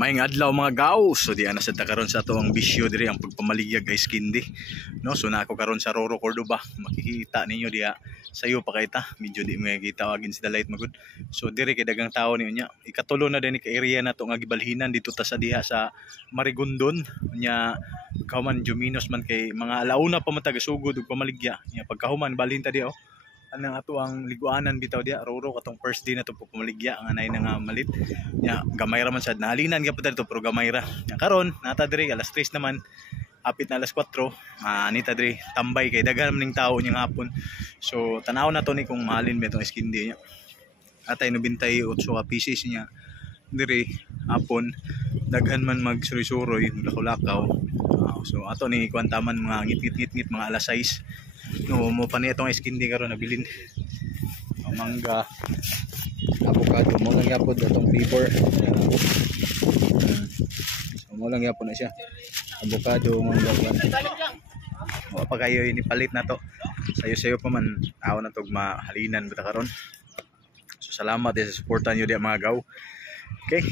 Maayong adlaw mga gaw. So di ana sa karon sa ato ang bisyo diri ang pagpamaligya guys kindi. No, so na ako karon sa Roro Cordoba. Makikita ninyo diha sayo pa kayta. Medyo di makikita agin si Dalight magud. So diri kay dagang tawo niya. Ikatulo na din ka area na to nga gibalhinan dito ta sa diha sa Marigondon. Nya kauman Juminos man kay mga alauna pa man tagasugod ug pamaligya. Nya pagkahuman balhin ta diha anang ato ang liguanan bitaw dia Roro katong first day na to pagpamaligya ang anay na nga malit nya gamay ra man sad nahalinan gyapon dito pero gamay ra nya karon nata diri alas 3 naman hapit na alas 4 anita diri tambay kay daghan man ning tawo ning hapon so tanaw na to ni kung mahalin ba itong skin day nya atay 98 ka pieces nya diri hapon daghan man magsuroy-suroy lakaw-lakaw so ato ni kwantaman mga ngit-ngit mga alas 6 no mo pa ni itong skin day karon nabilin mangga avocado mo lang yapod itong flavor so mo lang yapod na siya avocado mangga wa pa kayo inipalit na to sayo pa man tao na tog mahalinan bita karon so salamat sa suporta niyo di mga gaw okay